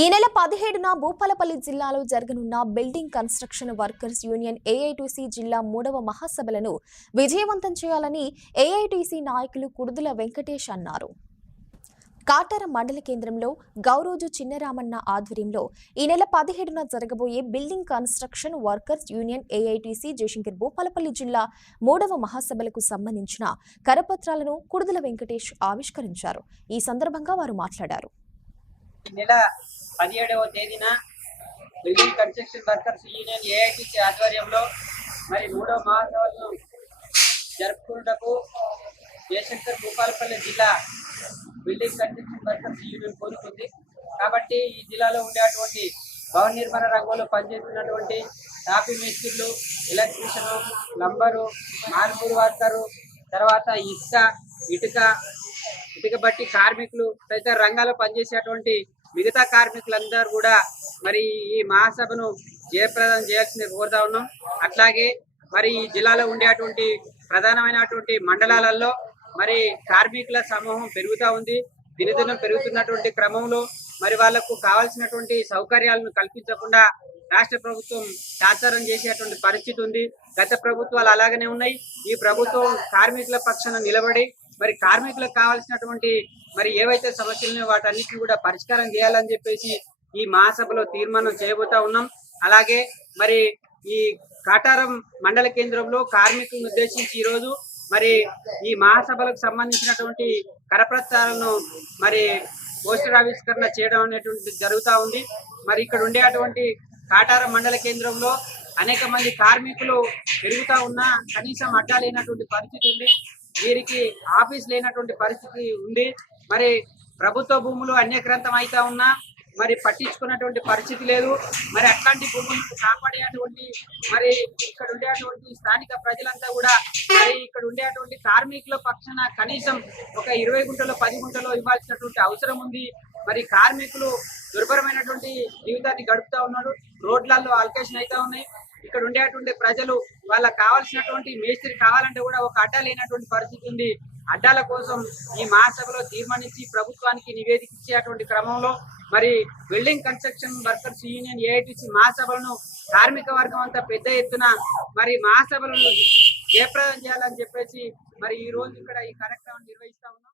ఈ నెల 17న భూపాలపల్లి జిల్లాలో జరగనున్న building construction workers union AITC జిల్లా 3వ మహాసభలను విజయవంతం చేయాలని ఏఐటీసీ నాయకులు కుడుదల వెంకటేష్ అన్నారు. కాటారం మండల కేంద్రంలో గౌరోజు చిన్నరామన్న ఆధ్వర్యంలో ఈ నెల 17న జరగబోయే building construction workers union AITC Jayashankar Bhupalpally జిల్లా 3వ మహాసభలకు సంబంధించిన కరపత్రాలను కుడుదల వెంకటేష్ ఆవిష్కరించారు. ఈ సందర్భంగా వారు మాట్లాడారు. 17వ తేదీన building construction workers union AITC ఆధ్వర్యంలో మరి 3వ మహాసభలను జరుపుకున్నటకు జయశంకర్ భూపాలపల్లి జిల్లా బిల్డింగ్ కన్స్ట్రక్షన్ వర్కర్స్ యూనియన్ కోరుకుంది. కాబట్టి ఈ జిల్లాలో ఉండేటువంటి భవన నిర్మాణ రంగంలో పనిచేస్తున్నటువంటి టాపీ మేస్త్రీలు, ఎలక్ట్రీషియను, ప్లంబరు, మార్బుల్ వర్కరు, తర్వాత ఇటుక బట్టి కార్మికులు తదితర రంగాల్లో పనిచేసేటువంటి మిగతా కార్మికులందరూ కూడా మరి ఈ మహాసభను జయప్రదం చేయాల్సింది కోరుతా ఉన్నాం. అట్లాగే మరి ఈ జిల్లాలో ఉండేటువంటి ప్రధానమైనటువంటి మండలాలలో మరి కార్మికుల సమూహం పెరుగుతూ ఉంది. దినదినం పెరుగుతున్నటువంటి క్రమంలో మరి వాళ్లకు కావాల్సినటువంటి సౌకర్యాలను కల్పించకుండా రాష్ట్ర ప్రభుత్వం తాత్సారం చేసేటువంటి పరిస్థితి ఉంది. గత ప్రభుత్వాలు అలాగనే ఉన్నాయి. ఈ ప్రభుత్వం కార్మికుల పక్షాన నిలబడి మరి కార్మికులకు కావాల్సినటువంటి మరి ఏవైతే సమస్యలు ఉన్నాయో వాటన్నిటిని కూడా పరిష్కారం చేయాలని చెప్పేసి ఈ మహాసభలో తీర్మానం చేయబోతా ఉన్నాం. అలాగే మరి ఈ కాటారం మండల కేంద్రంలో కార్మికులను ఉద్దేశించి ఈరోజు మరి ఈ మహాసభలకు సంబంధించినటువంటి కరపత్రాలను మరి పోస్టర్ ఆవిష్కరణ చేయడం అనేటువంటి జరుగుతూ ఉంది. మరి ఇక్కడ ఉండేటువంటి కాటారం మండల కేంద్రంలో అనేక మంది కార్మికులు పెరుగుతూ ఉన్నా కనీసం అడ్డా లేనటువంటి పరిస్థితి ఉంది. వీరికి ఆఫీస్ లేనటువంటి పరిస్థితి ఉంది. మరి ప్రభుత్వ భూములు అన్యక్రాంతం అవుతా ఉన్నా మరి పట్టించుకున్నటువంటి పరిస్థితి లేదు. మరి అట్లాంటి భూములను కాపాడేటువంటి మరి ఇక్కడ ఉండేటువంటి స్థానిక ప్రజలంతా కూడా మరి ఇక్కడ ఉండేటువంటి కార్మికుల పక్షాన కనీసం ఒక 20 గుంటలో 10 గుంటలో ఇవ్వాల్సినటువంటి అవసరం ఉంది. మరి కార్మికులు దుర్భరమైనటువంటి జీవితాన్ని గడుపుతా ఉన్నారు. రోడ్లలో అల్కేషన్ అవుతా ఉన్నాయి. ఇక్కడ ఉండేటువంటి ప్రజలు వాళ్ళకి కావాల్సినటువంటి మేస్త్రి కావాలంటే కూడా ఒక అడ్డా లేనటువంటి పరిస్థితి ఉంది. అడ్డాల కోసం ఈ మహాసభలో తీర్మానించి ప్రభుత్వానికి నివేదిక ఇచ్చేటువంటి క్రమంలో మరి building construction workers union AITC మహాసభలను కార్మిక వర్గం అంతా పెద్ద ఎత్తున మరి మహాసభలను జయప్రదం చేయాలని చెప్పేసి మరి ఈ రోజు ఇక్కడ ఈ కార్యక్రమం నిర్వహిస్తా ఉన్నాం.